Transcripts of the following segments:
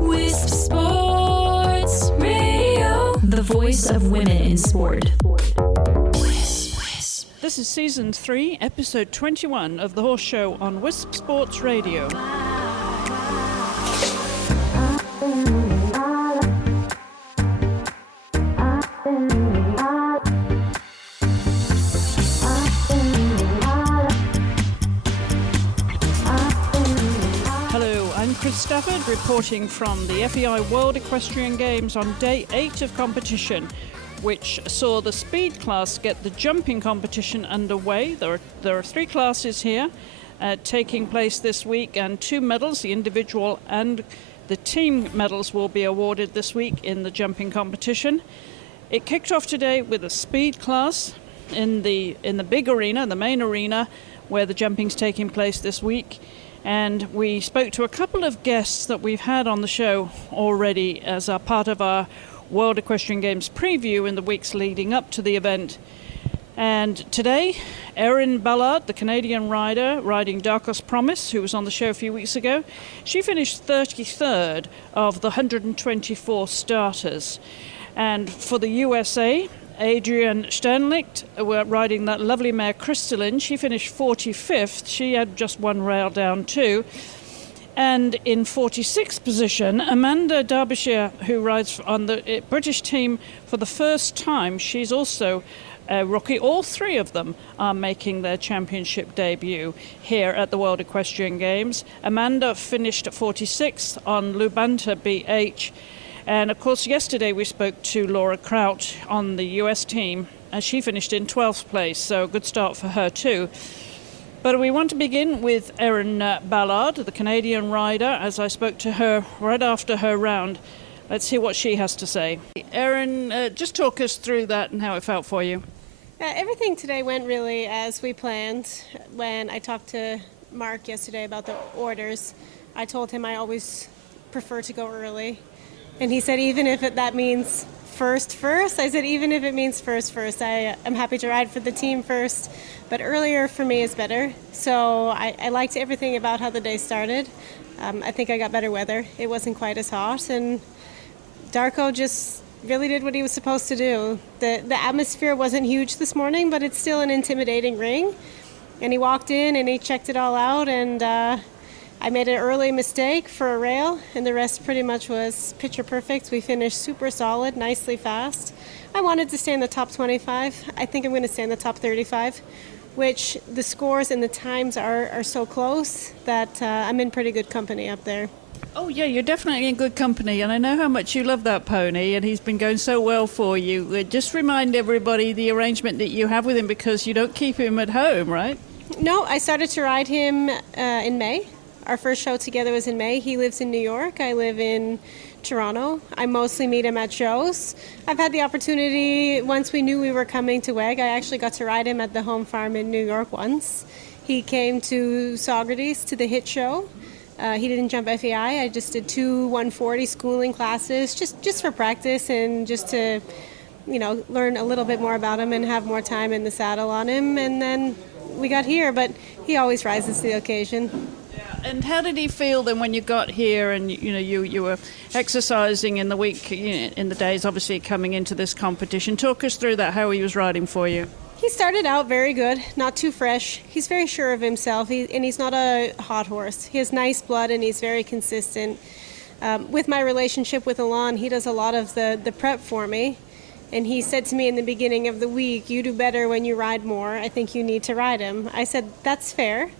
Wisp Sports Radio, the voice of women in sport. This is Season 3, Episode 21 of The Horse Show on Wisp Sports Radio. Hello, I'm Chris Stafford reporting from the FEI World Equestrian Games on Day 8 of competition, which saw the speed class get the jumping competition underway. There are three classes here taking place this week, and two medals, the individual and the team medals, will be awarded this week in the jumping competition. It kicked off today with a speed class in the big arena, the main arena, where the jumping's taking place this week. And we spoke to a couple of guests that we've had on the show already as a part of our World Equestrian Games preview in the weeks leading up to the event. And today, Erynn Ballard, the Canadian rider riding Darkos Promise, who was on the show a few weeks ago, she finished 33rd of the 124 starters. And for the USA, Adrienne Sternlicht, riding that lovely mare Crystalline, she finished 45th. She had just one rail down too. And in 46th position, Amanda Derbyshire, who rides on the British team for the first time, she's also a rookie. All three of them are making their championship debut here at the World Equestrian Games. Amanda finished at 46th on Lubanta BH. And of course, yesterday we spoke to Laura Kraut on the US team, and she finished in 12th place, so a good start for her too. But we want to begin with Erynn Ballard, the Canadian rider, as I spoke to her right after her round. Let's hear what she has to say. Erynn, just talk us through that and how it felt for you. Everything today went really as we planned. When I talked to Mark yesterday about the orders, I told him I always prefer to go early. And he said, even if that means first, I said, even if it means first, I am happy to ride for the team first, but earlier for me is better. So I liked everything about how the day started. I think I got better weather. It wasn't quite as hot, and Darko just really did what he was supposed to do. The atmosphere wasn't huge this morning, but it's still an intimidating ring. And he walked in and he checked it all out, and I made an early mistake for a rail, and the rest pretty much was picture perfect. We finished super solid, nicely fast. I wanted to stay in the top 25. I think I'm going to stay in the top 35, which the scores and the times are so close that I'm in pretty good company up there. Oh yeah, you're definitely in good company, and I know how much you love that pony, and he's been going so well for you. Just remind everybody the arrangement that you have with him, because you don't keep him at home, right? No, I started to ride him in May. Our first show together was in May. He lives in New York. I live in Toronto. I mostly meet him at shows. I've had the opportunity, once we knew we were coming to WEG, I actually got to ride him at the home farm in New York once. He came to Socrates to the HIT show. He didn't jump FEI. I just did 2 140 schooling classes just for practice and just to, learn a little bit more about him and have more time in the saddle on him. And then we got here, but he always rises to the occasion. And how did he feel then when you got here and you were exercising in the week, in the days obviously coming into this competition? Talk us through that, how he was riding for you. He started out very good, not too fresh. He's very sure of himself, and he's not a hot horse. He has nice blood and he's very consistent. With my relationship with Alon, he does a lot of the prep for me. And he said to me in the beginning of the week, you do better when you ride more. I think you need to ride him. I said, that's fair.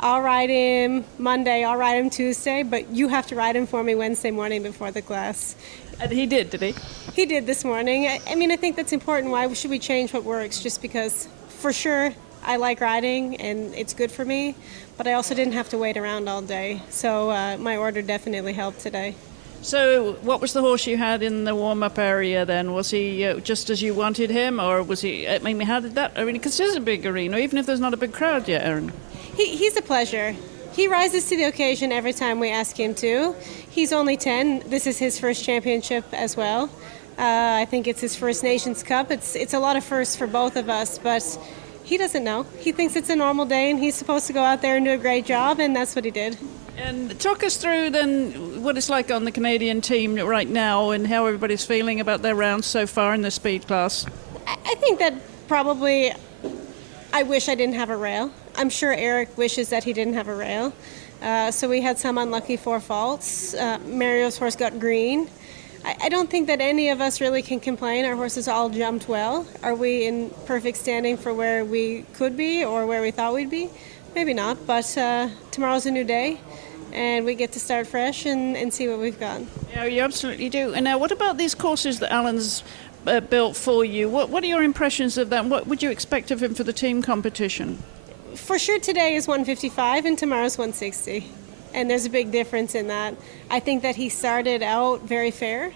I'll ride him Monday, I'll ride him Tuesday, but you have to ride him for me Wednesday morning before the class. And he did he? He did this morning. I think that's important. Why should we change what works? Just because, for sure, I like riding and it's good for me, but I also didn't have to wait around all day. So my order definitely helped today. So what was the horse you had in the warm-up area then? Was he just as you wanted him, or was he, how did that, because it is a big arena, even if there's not a big crowd yet, Erynn. He's a pleasure. He rises to the occasion every time we ask him to. He's only 10. This is his first championship as well. I think it's his first Nations Cup. It's a lot of firsts for both of us, but he doesn't know. He thinks it's a normal day and he's supposed to go out there and do a great job, and that's what he did. And talk us through then what it's like on the Canadian team right now and how everybody's feeling about their rounds so far in the speed class. I think that probably I wish I didn't have a rail. I'm sure Eric wishes that he didn't have a rail. So we had some unlucky four faults. Mario's horse got green. I don't think that any of us really can complain. Our horses all jumped well. Are we in perfect standing for where we could be or where we thought we'd be? Maybe not, but tomorrow's a new day, and we get to start fresh and see what we've got. Yeah, you absolutely do. And now what about these courses that Alan's built for you? What are your impressions of that? What would you expect of him for the team competition? For sure today is 155 and tomorrow's 160. And there's a big difference in that. I think that he started out very fair,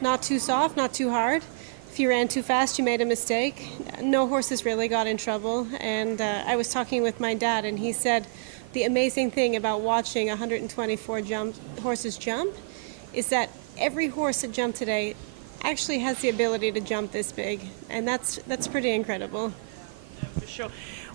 not too soft, not too hard. If you ran too fast, you made a mistake. No horses really got in trouble. And I was talking with my dad, and he said the amazing thing about watching 124 horses jump is that every horse that jumped today actually has the ability to jump this big. And that's pretty incredible. Yeah, for sure.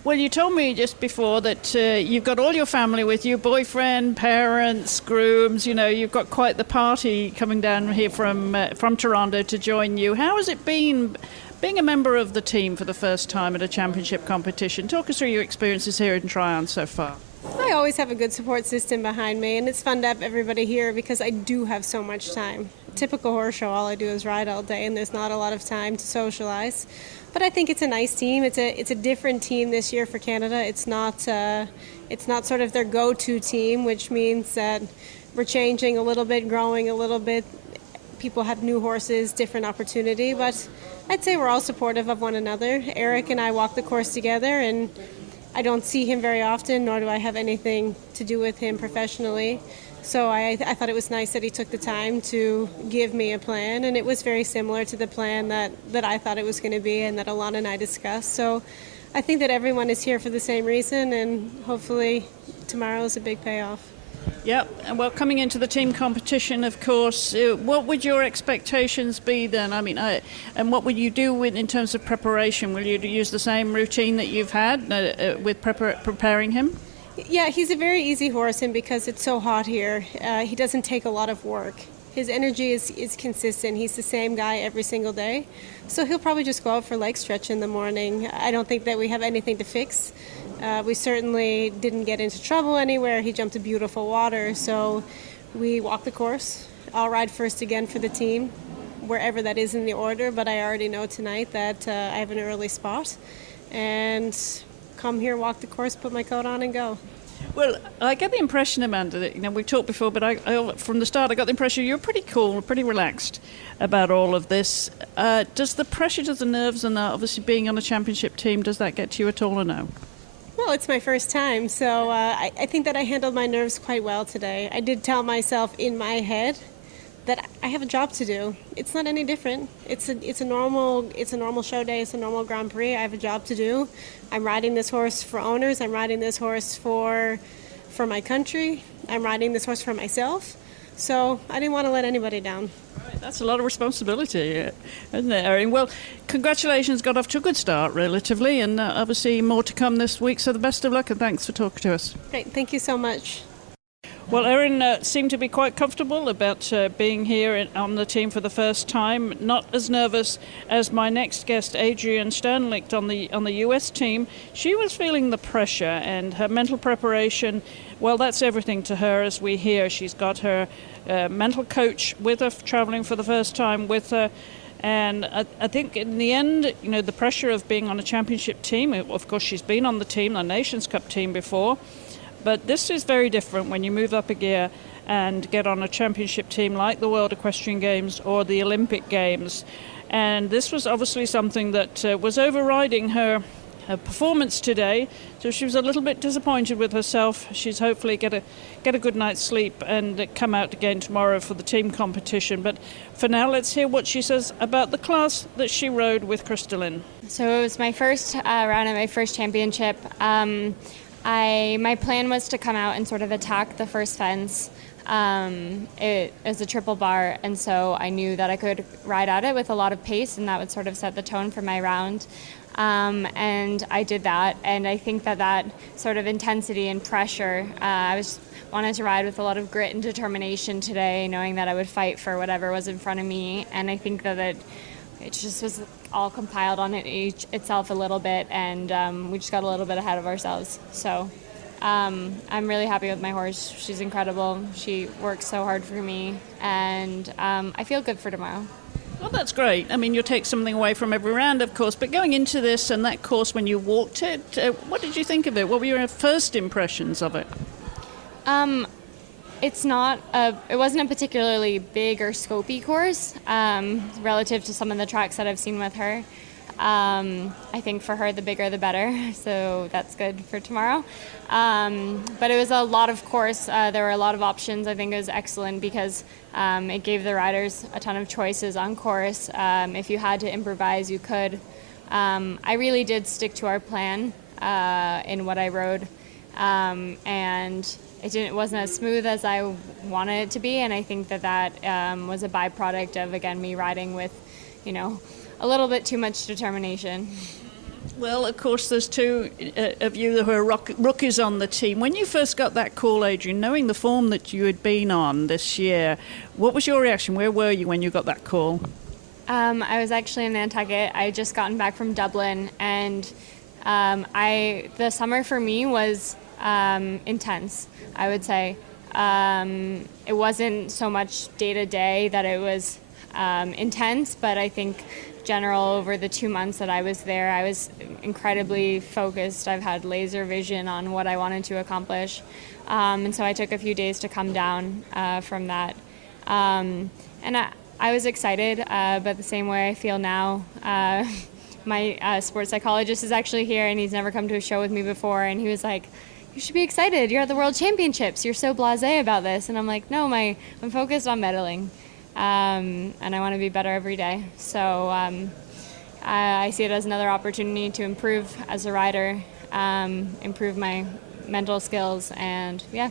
Well, you told me just before that you've got all your family with you, boyfriend, parents, grooms, you've got quite the party coming down here from Toronto to join you. How has it been being a member of the team for the first time at a championship competition? Talk us through your experiences here in Tryon so far. I always have a good support system behind me, and it's fun to have everybody here because I do have so much time. Typical horse show, all I do is ride all day, and there's not a lot of time to socialize. But I think it's a nice team. It's a different team this year for Canada. It's not sort of their go-to team, which means that we're changing a little bit, growing a little bit. People have new horses, different opportunity. But I'd say we're all supportive of one another. Eric and I walk the course together, and I don't see him very often, nor do I have anything to do with him professionally. So I thought it was nice that he took the time to give me a plan, and it was very similar to the plan that I thought it was going to be and that Alana and I discussed. So I think that everyone is here for the same reason, and hopefully tomorrow is a big payoff. Yep, and well, coming into the team competition, of course, what would your expectations be then? I mean, and what would you do in terms of preparation? Will you use the same routine that you've had with preparing him? Yeah, he's a very easy horse, and because it's so hot here, he doesn't take a lot of work. His energy is consistent. He's the same guy every single day. So he'll probably just go out for leg stretch in the morning. I don't think that we have anything to fix. We certainly didn't get into trouble anywhere. He jumped a beautiful water, so we walk the course. I'll ride first again for the team, wherever that is in the order, but I already know tonight that I have an early spot. And come here, walk the course, put my coat on, and go. Well, I get the impression, Amanda, that we've talked before, but I from the start I got the impression you're pretty cool, pretty relaxed about all of this. Does the pressure, does the nerves, and obviously being on a championship team, does that get to you at all or no? Well, it's my first time, so I think that I handled my nerves quite well today. I did tell myself in my head that I have a job to do. It's not any different. It's a normal show day. It's a normal Grand Prix. I have a job to do. I'm riding this horse for owners. I'm riding this horse for my country. I'm riding this horse for myself. So I didn't want to let anybody down. Right, that's a lot of responsibility, isn't it, Erynn? Well, congratulations. Got off to a good start, relatively, and obviously more to come this week. So the best of luck, and thanks for talking to us. Great. Thank you so much. Well, Erynn seemed to be quite comfortable about being here on the team for the first time. Not as nervous as my next guest, Adrienne Sternlicht, on the US team. She was feeling the pressure, and her mental preparation, well, that's everything to her, as we hear. She's got her mental coach with her, traveling for the first time with her. And I think in the end, the pressure of being on a championship team, of course she's been on the team, the Nations Cup team before, but this is very different when you move up a gear and get on a championship team like the World Equestrian Games or the Olympic Games. And this was obviously something that was overriding her performance today. So she was a little bit disappointed with herself. She's hopefully get a good night's sleep and come out again tomorrow for the team competition. But for now, let's hear what she says about the class that she rode with Crystalline. So it was my first round of my first championship. My plan was to come out and sort of attack the first fence. It was a triple bar, and so I knew that I could ride at it with a lot of pace, and that would sort of set the tone for my round. And I did that, and I think that sort of intensity and pressure, wanted to ride with a lot of grit and determination today, knowing that I would fight for whatever was in front of me, and I think that it just was all compiled on itself a little bit, and we just got a little bit ahead of ourselves. So I'm really happy with my horse. She's incredible. She works so hard for me, and I feel good for tomorrow. Well, that's great. I mean, you'll take something away from every round, of course, but going into this and that course when you walked it, what did you think of it? What were your first impressions of it? It wasn't a particularly big or scopy course relative to some of the tracks that I've seen with her. I think for her, the bigger the better, so that's good for tomorrow. But it was a lot of course. There were a lot of options. I think it was excellent because it gave the riders a ton of choices on course. If you had to improvise, you could. I really did stick to our plan in what I rode, and it wasn't as smooth as I wanted it to be, and I think that was a byproduct of, again, me riding with, a little bit too much determination. Well, of course, there's two of you who are rookies on the team. When you first got that call, Adrienne, knowing the form that you had been on this year, what was your reaction? Where were you when you got that call? I was actually in Nantucket. I had just gotten back from Dublin, and the summer for me was intense, I would say. It wasn't so much day-to-day that it was intense, but I think general over the 2 months that I was there, I was incredibly focused. I've had laser vision on what I wanted to accomplish, and so I took a few days to come down from that, and I was excited, but the same way I feel now. My sports psychologist is actually here, and he's never come to a show with me before, and he was like, "You should be excited. You're at the World Championships. You're so blasé about this." And I'm like, "No, I'm focused on medaling. And I want to be better every day." So I see it as another opportunity to improve as a rider, improve my mental skills, and yeah.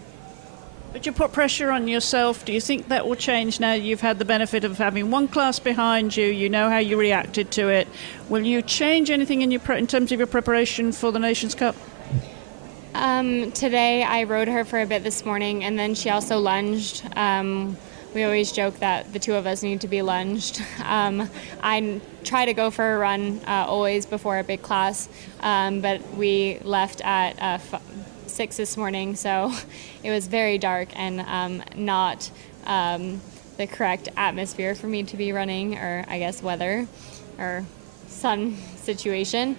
But you put pressure on yourself. Do you think that will change now you've had the benefit of having one class behind you? You know how you reacted to it. Will you change anything in terms of your preparation for the Nations Cup? Today I rode her for a bit this morning, and then she also lunged. We always joke that the two of us need to be lunged. I try to go for a run always before a big class, but we left at 6 this morning, so it was very dark and not the correct atmosphere for me to be running, or I guess weather or sun situation.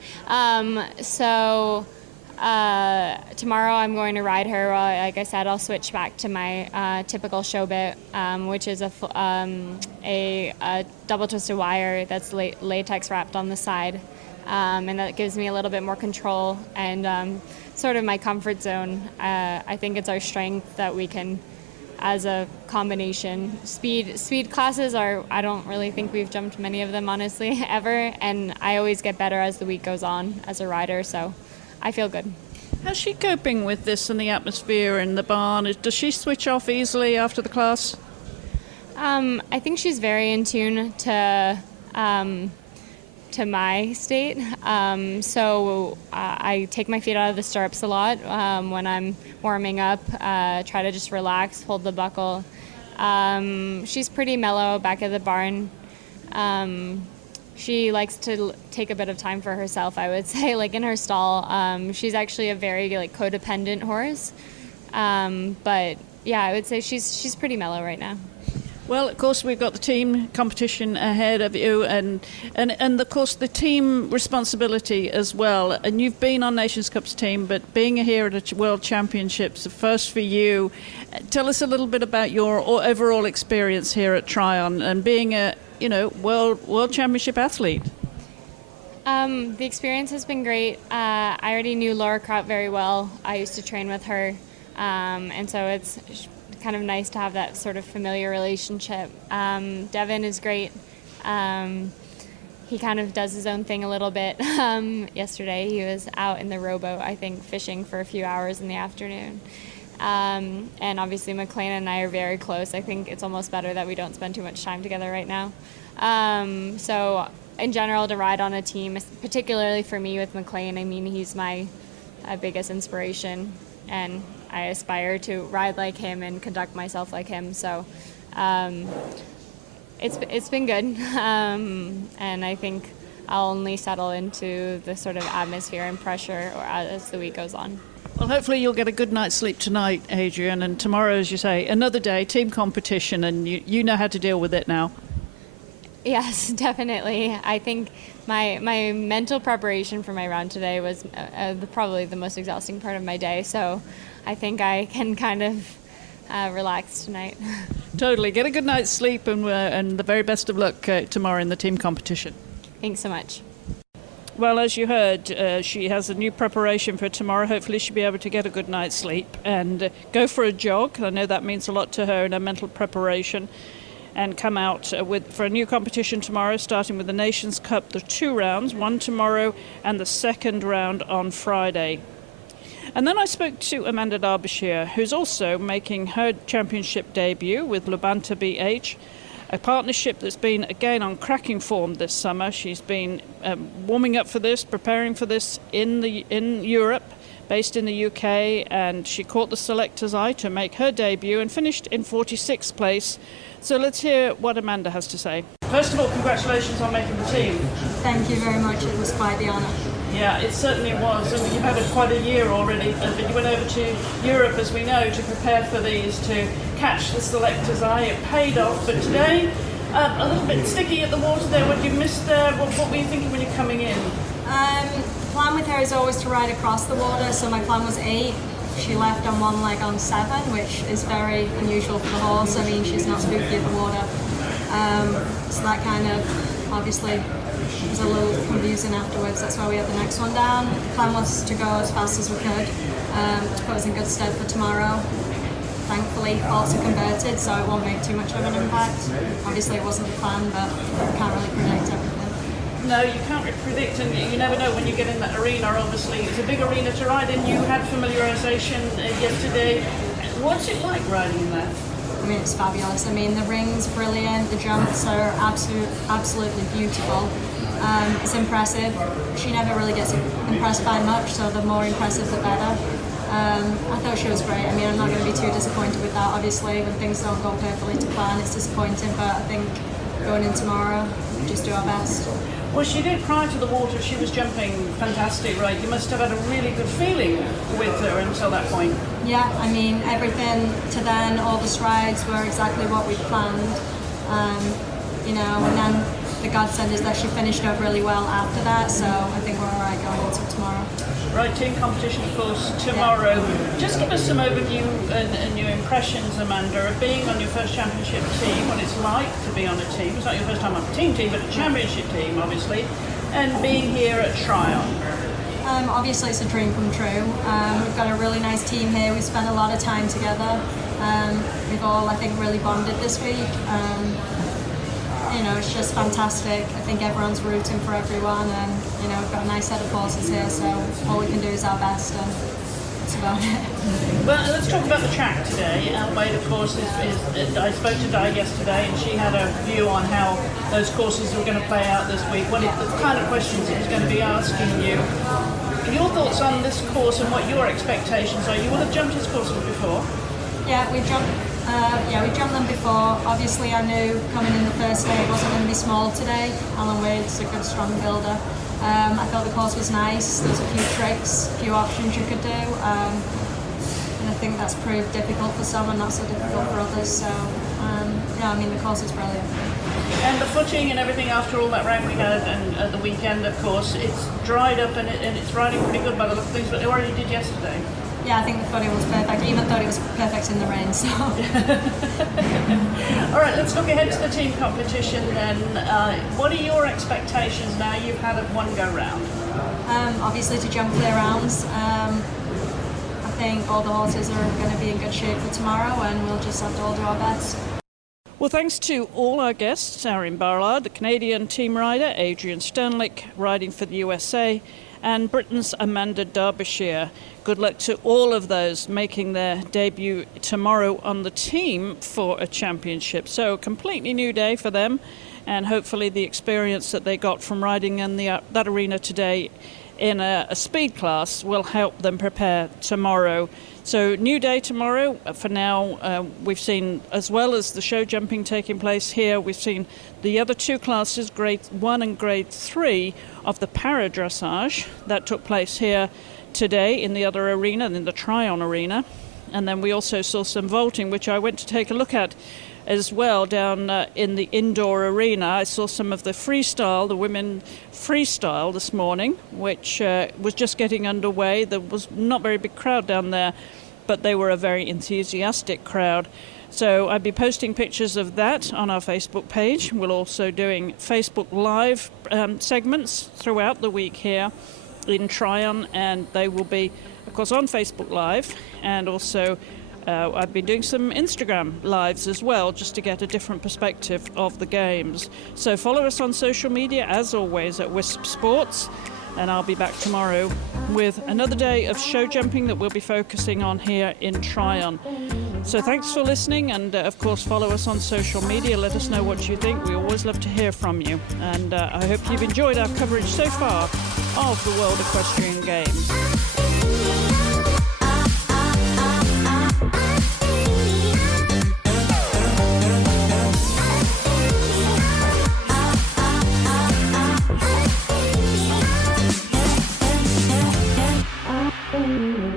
Tomorrow I'm going to ride her. Like I said, I'll switch back to my typical show bit, which is a double twisted wire that's latex wrapped on the side, and that gives me a little bit more control and sort of my comfort zone. I think it's our strength that we can, as a combination. Speed classes I don't really think we've jumped many of them, honestly, ever, and I always get better as the week goes on as a rider, so I feel good. How's she coping with this and the atmosphere in the barn? Does she switch off easily after the class? I think she's very in tune to my state. So I take my feet out of the stirrups a lot when I'm warming up, try to just relax, hold the buckle. She's pretty mellow back at the barn. She likes to take a bit of time for herself, I would say, like in her stall. She's actually a very codependent horse. But yeah, I would say she's pretty mellow right now. Well, of course, we've got the team competition ahead of you and of course the team responsibility as well. And you've been on Nations Cup's team, but being here at a World Championships, the first for you. Tell us a little bit about your overall experience here at Tryon and being a World Championship athlete. The experience has been great. I already knew Laura Kraut very well. I used to train with her, and so it's kind of nice to have that sort of familiar relationship. Devin is great. He kind of does his own thing a little bit. Yesterday he was out in the rowboat, I think, fishing for a few hours in the afternoon. And obviously McLean and I are very close. I think it's almost better that we don't spend too much time together right now. So in general, to ride on a team, particularly for me with McLean. I mean, he's my biggest inspiration, and I aspire to ride like him and conduct myself like him. So it's been good, and I think I'll only settle into the sort of atmosphere and pressure as the week goes on. Well, hopefully you'll get a good night's sleep tonight, Adrienne, and tomorrow, as you say, another day, team competition, and you know how to deal with it now. Yes, definitely. I think my mental preparation for my round today was probably the most exhausting part of my day, so I think I can kind of relax tonight. Totally. Get a good night's sleep, and the very best of luck tomorrow in the team competition. Thanks so much. Well, as you heard, she has a new preparation for tomorrow. Hopefully she'll be able to get a good night's sleep and go for a jog. I know that means a lot to her in her mental preparation. And come out for a new competition tomorrow, starting with the Nations Cup. There are 2 rounds, one tomorrow and the second round on Friday. And then I spoke to Amanda Derbyshire, who's also making her championship debut with Lubanta BH, a partnership that's been, again, on cracking form this summer. She's been warming up for this, preparing for this in Europe, based in the UK, and she caught the selector's eye to make her debut and finished in 46th place. So let's hear what Amanda has to say. First of all, congratulations on making the team. Thank you very much. It was quite the honour. Yeah, it certainly was. And you've had quite a year already. But you went over to Europe, as we know, to prepare for these, to catch the selector's eye. It paid off. But today, a little bit sticky at the water there. What you missed there? What were you thinking when you're coming in? Plan with her is always to ride across the water. So my plan was 8. She left on one leg on 7, which is very unusual for the horse. I mean, she's not spooky at the water. So that kind of obviously was a little confusing afterwards. That's why we had the next one down. The plan was to go as fast as we could to put us in good stead for tomorrow. Thankfully, faults are converted, so it won't make too much of an impact. Obviously, it wasn't the plan, but we can't really predict everything. No, you can't predict, and you never know when you get in that arena. Obviously, it's a big arena to ride in. You had familiarisation yesterday. What's it like riding in there? I mean, it's fabulous. I mean, the ring's brilliant. The jumps are absolutely beautiful. It's impressive. She never really gets impressed by much, so the more impressive, the better. I thought she was great. I mean, I'm not going to be too disappointed with that. Obviously, when things don't go perfectly to plan, it's disappointing, but I think going in tomorrow, we just do our best. Well, she did prior to the water. She was jumping fantastic, right? You must have had a really good feeling with her until that point. Yeah, I mean, everything to then, all the strides were exactly what we planned. And then the godsend is that she finished up really well after that, so I think we're all right going into tomorrow. Right, team competition, of course, tomorrow. Yeah. Just give us some overview and your impressions, Amanda, of being on your first championship team, what it's like to be on a team. It's not your first time on a team, but a championship team, obviously, and being here at Tryon. Obviously, it's a dream come true. We've got a really nice team here. We've spent a lot of time together. We've all, I think, really bonded this week. It's just fantastic. I think everyone's rooting for everyone, and we've got a nice set of horses here, so all we can do is our best, and that's about it. Well, let's talk about the track today. Wade, of course, I spoke to Di yesterday, and she had a view on how those courses were going to play out this week. What the kind of questions it was going to be asking you. Your thoughts on this course and what your expectations are. You will have jumped his courses before. Yeah, we jumped them before. Obviously, I knew coming in the first day it wasn't going to be small today. Alan Wade's a good, strong builder. I thought the course was nice. There's a few tricks, a few options you could do. And I think that's proved difficult for some and not so difficult for others. So, the course is brilliant. And the footing and everything after all that rain we had and at the weekend, of course, it's dried up and it's riding pretty good by the look of things, but it already did yesterday. Yeah, I think the footing was perfect. I even thought it was perfect in the rain, so. All right, let's look ahead to the team competition then. What are your expectations now you've had one go round? Obviously to jump clear rounds. I think all the horses are going to be in good shape for tomorrow, and we'll just have to all do our best. Well, thanks to all our guests, Erynn Ballard, the Canadian team rider, Adrienne Sternlicht, riding for the USA, and Britain's Amanda Derbyshire. good luck to all of those making their debut tomorrow on the team for a championship. So a completely new day for them, and hopefully the experience that they got from riding in that arena today in a speed class will help them prepare tomorrow. So new day tomorrow. For now, we've seen, as well as the show jumping taking place here, we've seen the other two classes, grade 1 and grade 3 of the para dressage that took place here today in the other arena, in the Tryon arena. And then we also saw some vaulting, which I went to take a look at as well down in the indoor arena. I saw some of the freestyle, the women freestyle this morning, which was just getting underway. There was not a very big crowd down there, but they were a very enthusiastic crowd. So I'll be posting pictures of that on our Facebook page. We're also doing Facebook Live segments throughout the week here in Tryon, and they will be, of course, on Facebook Live, and also I've been doing some Instagram lives as well, just to get a different perspective of the games. So follow us on social media, as always, at Wisp Sports, and I'll be back tomorrow with another day of show jumping that we'll be focusing on here in Tryon. So thanks for listening, and of course follow us on social media. Let us know what you think. We always love to hear from you, and I hope you've enjoyed our coverage so far of the World Equestrian Games. Mm-hmm.